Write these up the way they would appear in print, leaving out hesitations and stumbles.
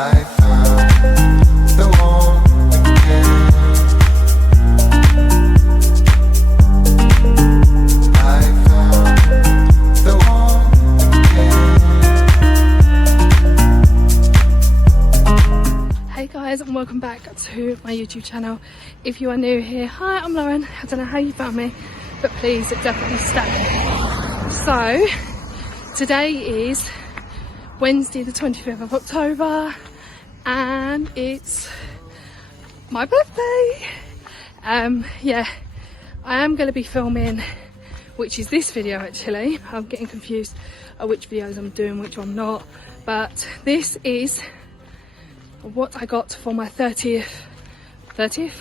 I found the one again. I found the one again. Hey guys, and welcome back to my YouTube channel. If you are new here, hi, I'm Lauren. I don't know how you found me, but please definitely stay. So today is Wednesday the 25th of October and it's my birthday. Yeah, I am going to be filming, which is this video actually. I'm getting confused at which videos I'm doing, which I'm not, but this is what I got for my 30th,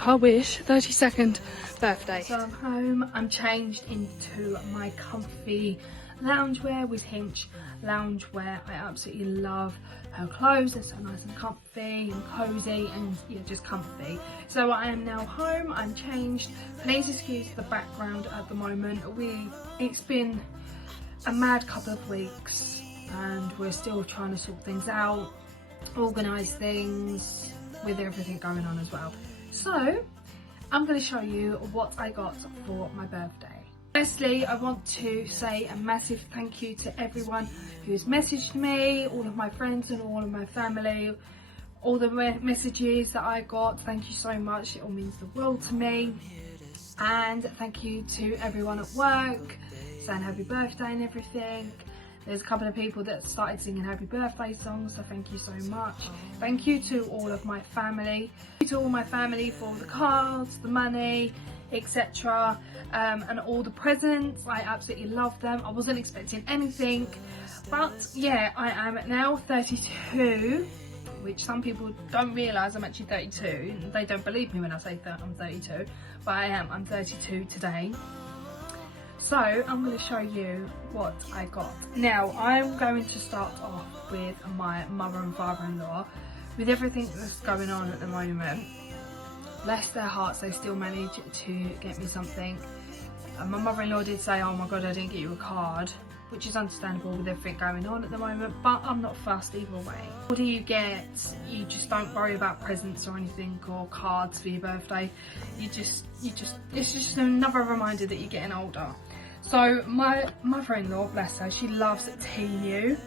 I wish, 32nd birthday. So I'm home, I'm changed into my comfy loungewear with Hinch loungewear. I absolutely love her clothes, they're so nice and comfy and cozy and yeah, just comfy. So I am now home, I'm changed. Please excuse the background at the moment. It's been a mad couple of weeks and we're still trying to sort things out, organise things with everything going on as well. So I'm going to show you what I got for my birthday. Firstly, I want to say a massive thank you to everyone who's messaged me, all of my friends and all of my family, all the messages that I got. Thank you so much, it all means the world to me. And thank you to everyone at work saying happy birthday and everything. There's a couple of people that started singing happy birthday songs, so thank you so much. Thank you to all of my family. Thank you to all my family for the cards, the money, etc. And all the presents. I absolutely love them. I wasn't expecting anything, but yeah, I am now 32, which some people don't realise I'm actually 32. They don't believe me when I say that I'm 32, but I am. I'm 32 today. So I'm going to show you what I got. Now I'm going to start off with my mother and father-in-law. With everything that's going on at the moment, bless their hearts, they still manage to get me something. My mother-in-law did say, oh my god, I didn't get you a card, which is understandable with everything going on at the moment, but I'm not fussed either way. What do you get? You just don't worry about presents or anything or cards for your birthday. It's just another reminder that you're getting older. So my mother-in-law, bless her, she loves Temu.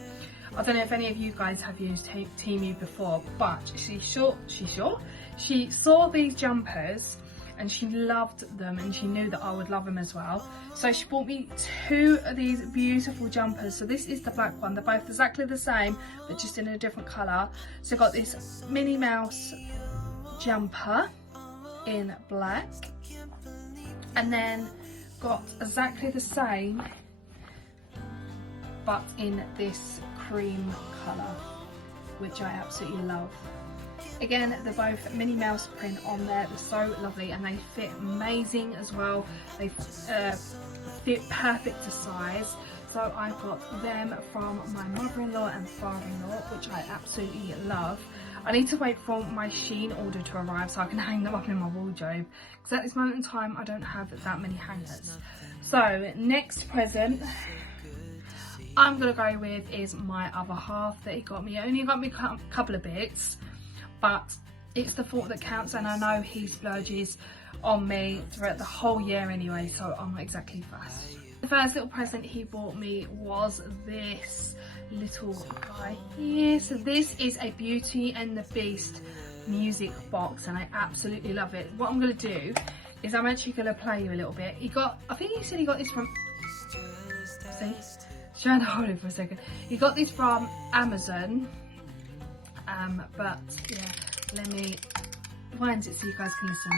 I don't know if any of you guys have used Temu before, but she saw these jumpers and she loved them and she knew that I would love them as well. So she bought me two of these beautiful jumpers. So this is the black one. They're both exactly the same, but just in a different colour. So I got this Minnie Mouse jumper in black, and then got exactly the same but in this cream colour, which I absolutely love. Again, they're both Minnie Mouse print on there. They're so lovely and they fit amazing as well. They fit perfect to size. So I got them from my mother-in-law and father-in-law, which I absolutely love. I need to wait for my Shein order to arrive so I can hang them up in my wardrobe, because at this moment in time I don't have that many hangers. So next present I'm going to go with is my other half that he got me. He only got me a couple of bits, but it's the thought that counts, and I know he splurges on me throughout the whole year anyway, so I'm not exactly fussed. The first little present he bought me was this little guy here. So this is a Beauty and the Beast music box and I absolutely love it. What I'm going to do is I'm actually going to play you a little bit. I think he said he got this from, see, trying to hold it for a second. He got this from Amazon, but yeah, let me wind it so you guys can listen.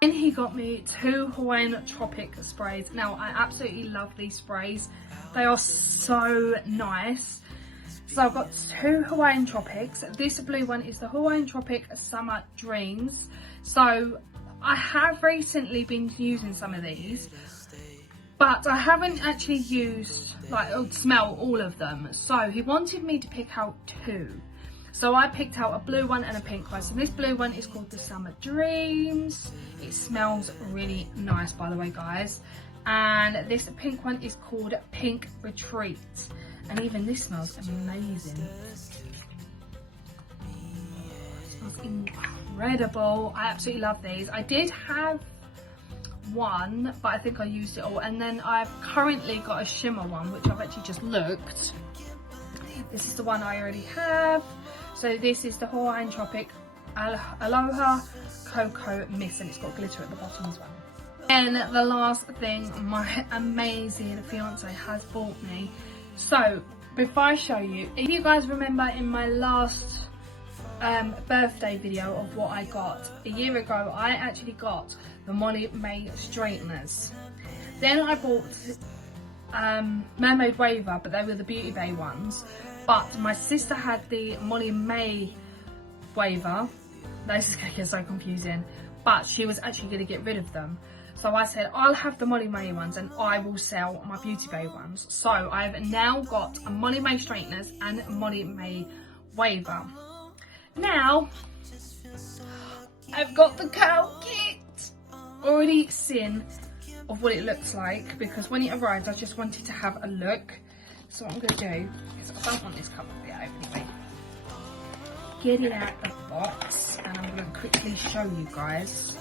Then he got me two Hawaiian Tropic sprays. Now I absolutely love these sprays. They are so nice. So I've got two Hawaiian Tropics. This blue one is the Hawaiian Tropic Summer Dreams. So I have recently been using some of these, but I haven't actually used, like, or smell all of them. So he wanted me to pick out 2. So I picked out a blue one and a pink one. So this blue one is called the Summer Dreams. It smells really nice, by the way, guys. And this pink one is called Pink Retreat. And even this smells amazing. It smells incredible. I absolutely love these. I did have one, but I think I used it all. And then I've currently got a shimmer one, which I've actually just looked. This is the one I already have. So this is the Hawaiian Tropic Aloha Cocoa Mist, and it's got glitter at the bottom as well. And the last thing my amazing fiance has bought me. So before I show you, if you guys remember in my last birthday video of what I got a year ago, I actually got the Molly May straighteners. Then I bought Mermaid Waver, but they were the Beauty Bay ones. But my sister had the Molly May Waver. This is going to get so confusing. But she was actually going to get rid of them. So I said, I'll have the Molly May ones and I will sell my Beauty Bay ones. So I've now got a Molly May straighteners and Molly May Waver. Now, I've got the curl kit already seen of what it looks like, because when it arrived I just wanted to have a look. So what I'm going to do is, I don't want this cover to be out anyway, get it out of the box, and I'm going to quickly show you guys.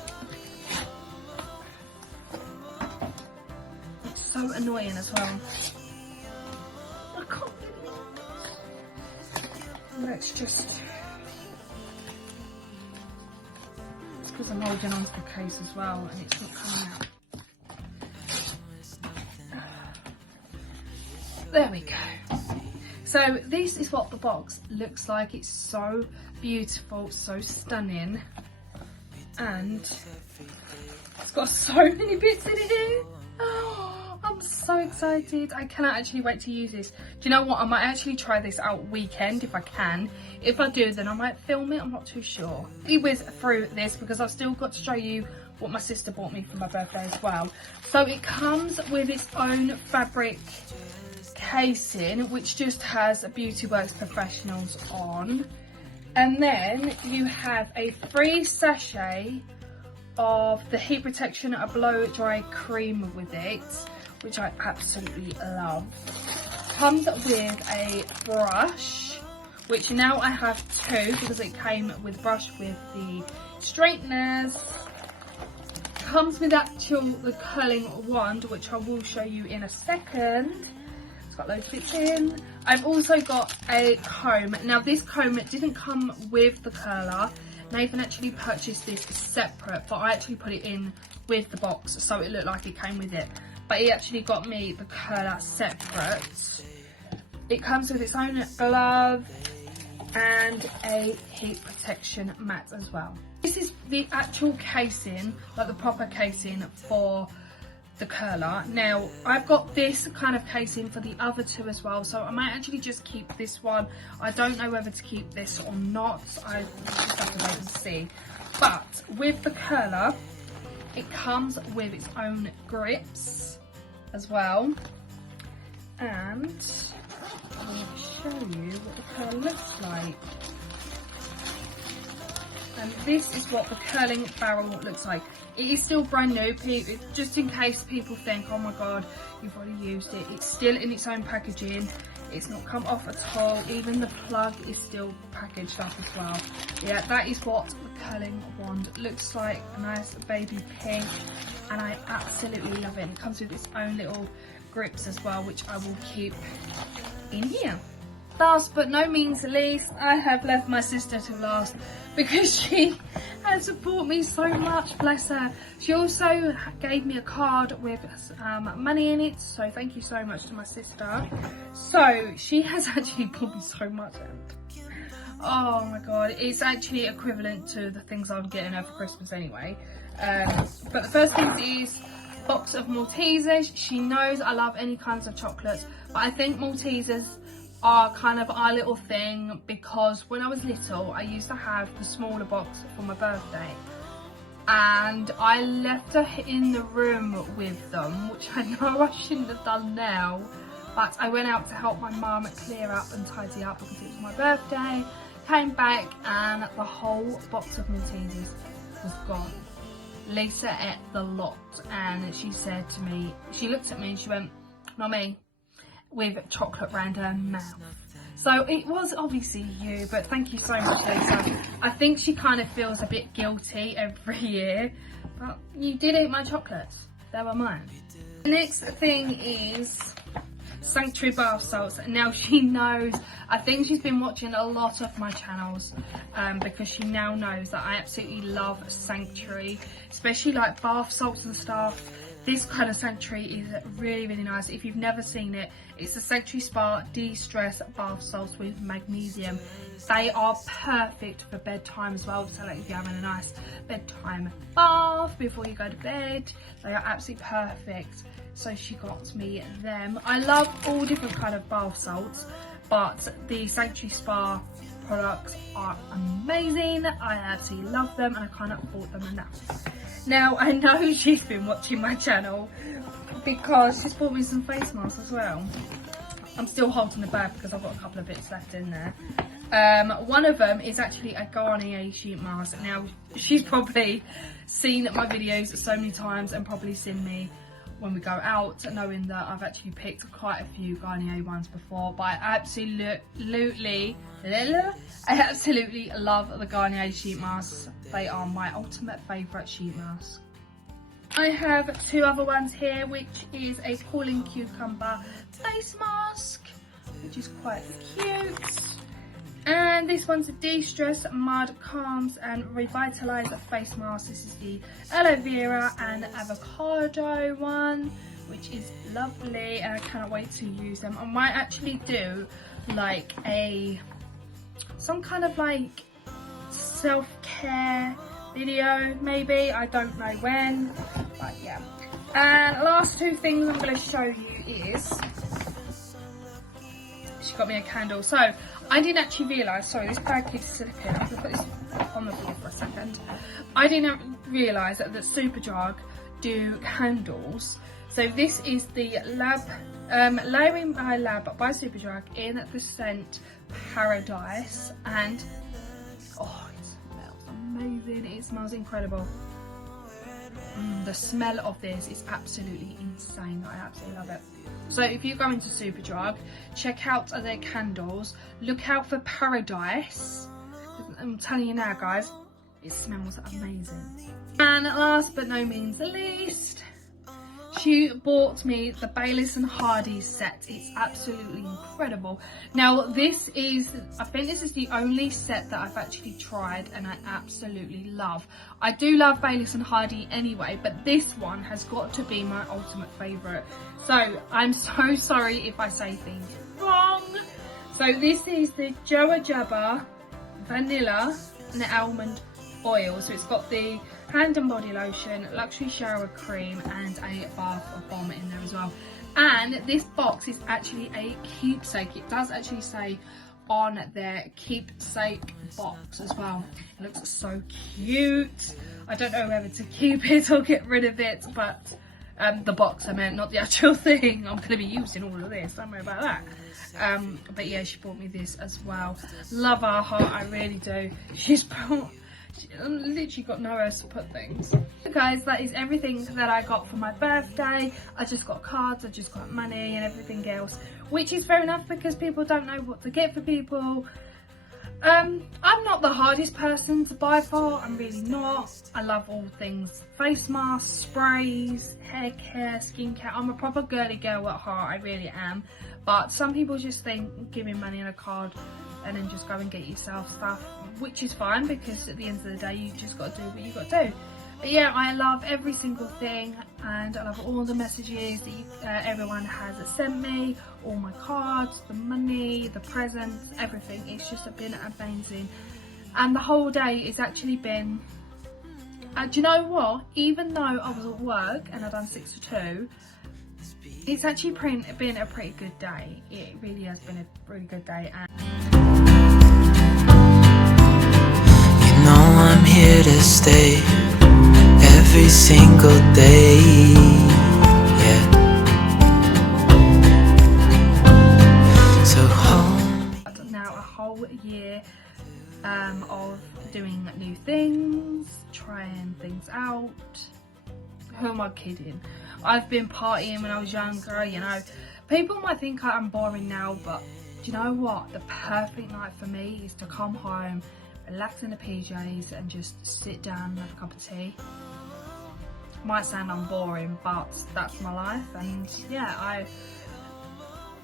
It's so annoying as well. I can't believe it. Let's just... It's because I'm holding onto the case as well and it's not coming out. There we go. So this is what the box looks like. It's so beautiful, so stunning, and it's got so many bits in here. Oh, I'm so excited. I cannot actually wait to use this. Do you know what? I might actually try this out weekend if I can. If I do, then I might film it. I'm not too sure. Be with through this because I've still got to show you what my sister bought me for my birthday as well. So it comes with its own fabric casing, which just has a Beauty Works Professionals on, and then you have a free sachet of the heat protection blow dry cream with it, which I absolutely love. Comes with a brush, which now I have 2 because it came with brush with the straighteners. Comes with the curling wand, which I will show you in a second. It's got loads of bits in. I've also got a comb. Now this comb, it didn't come with the curler. Nathan actually purchased this separate, but I actually put it in with the box so it looked like it came with it. But he actually got me the curler separate. It comes with its own glove and a heat protection mat as well. This is the actual casing, like the proper casing for the curler. Now I've got this kind of casing for the other 2 as well, so I might actually just keep this one. I don't know whether to keep this or not. I just have to wait and see. But with the curler, it comes with its own grips as well, and I will show you what the curler looks like. And this is what the curling barrel looks like. It is still brand new, just in case people think, oh my god, you've already used it. It's still in its own packaging. It's not come off at all. Even the plug is still packaged up as well. Yeah, that is what the curling wand looks like. A nice baby pink, and I absolutely love it. It comes with its own little grips as well, which I will keep in here. Last but no means least, I have left my sister to last because she has supported me so much, bless her. She also gave me a card with money in it, so thank you so much to my sister. So she has actually bought me so much, and oh my god, it's actually equivalent to the things I'm getting her for Christmas anyway. But the first thing is box of Maltesers. She knows I love any kinds of chocolates, but I think Maltesers are kind of our little thing because when I was little I used to have the smaller box for my birthday, and I left her in the room with them, which I know I shouldn't have done now, but I went out to help my mum clear up and tidy up because it was my birthday. Came back and the whole box of Maltesers was gone. Lisa ate the lot, and she said to me, she looked at me and she went, "Mummy," with chocolate round her mouth. So it was obviously you, but thank you so much, Lisa. I think she kind of feels a bit guilty every year, but you did eat my chocolates. They were mine. The next thing is Sanctuary bath salts. Now she knows, I think she's been watching a lot of my channels because she now knows that I absolutely love Sanctuary, especially like bath salts and stuff. This kind of Sanctuary is really, really nice. If you've never seen it, it's the Sanctuary Spa De-Stress Bath Salts with Magnesium. They are perfect for bedtime as well. So like if you're having a nice bedtime bath before you go to bed, they are absolutely perfect. So she got me them. I love all different kind of bath salts, but the Sanctuary Spa products are amazing. I absolutely love them and I can't bought them enough. Now I know she's been watching my channel because she's bought me some face masks as well. I'm still holding the bag because I've got a couple of bits left in there. One of them is actually a Garnier sheet mask. Now she's probably seen my videos so many times and probably seen me when we go out, knowing that I've actually picked quite a few Garnier ones before, but I absolutely love the Garnier sheet masks. They are my ultimate favourite sheet mask. I have two other ones here, which is a cooling cucumber face mask, which is quite cute. And this one's a de-stress, mud, calms and revitalise face mask. This is the aloe vera and avocado one, which is lovely and I cannot wait to use them. I might actually do like some kind of like self-care video maybe, I don't know when, but yeah. And last two things I'm going to show you is, she got me a candle. So I didn't actually realise, sorry this bag keeps slipping, I'm going to put this on the floor for a second. I didn't realise that Superdrug do candles. So this is the Layering by Lab by Superdrug in the scent Paradise, and oh, it smells amazing, it smells incredible. The smell of this is absolutely insane. I absolutely love it. So if you go into Superdrug, check out their candles, look out for Paradise. I'm telling you now guys, it smells amazing. And last but no means least, she bought me the Baylis and Hardy set. It's absolutely incredible. Now this is, I think this is the only set that I've actually tried and I absolutely love. I do love Baylis and Hardy anyway, but this one has got to be my ultimate favourite. So I'm so sorry if I say things wrong. So this is the Joa Jabba Vanilla and Almond Oil. So it's got the hand and body lotion, luxury shower cream and a bath bomb in there as well. And this box is actually a keepsake. It does actually say on their keepsake box as well. It looks so cute. I don't know whether to keep it or get rid of it, but the box I meant, not the actual thing. I'm going to be using all of this, don't worry about that. But yeah, she bought me this as well. Love our heart, I really do. She's literally got nowhere else to put things. So guys, that is everything that I got for my birthday. I just got cards, I just got money and everything else, which is fair enough because people don't know what to get for people. I'm not the hardest person to buy for, I'm really not. I love all things face masks, sprays, hair care, skincare. I'm a proper girly girl at heart, I really am. But some people just think giving money and a card and then just go and get yourself stuff, which is fine because at the end of the day you just got to do what you got to do. But yeah, I love every single thing and I love all the messages that everyone has sent me, all my cards, the money, the presents, everything. It's just been amazing. And the whole day it's actually been, do you know what? Even though I was at work and I've done 6 to 2, it's actually been a pretty good day. It really has been a really good day. And I'm here to stay. every single day. Yeah. So hold now a whole year of doing new things, trying things out. Who am I kidding? I've been partying when I was younger, you know. People might think I'm boring now, but do you know what? The perfect night for me is to come home, relax in the PJs and just sit down and have a cup of tea. Might sound unboring, but that's my life. And yeah,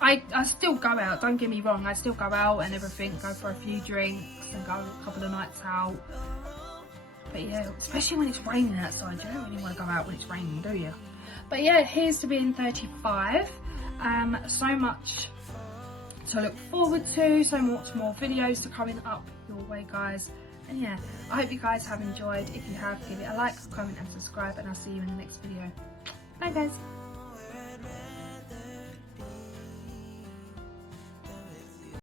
I still go out, don't get me wrong, I still go out and everything, go for a few drinks and go a couple of nights out. But yeah, especially when it's raining outside, you don't really want to go out when it's raining, do you? But yeah, here's to being 35. So much to look forward to, so much more videos to coming up your way, guys. And yeah, I hope you guys have enjoyed. If you have, give it a like, comment and subscribe, and I'll see you in the next video. Bye guys.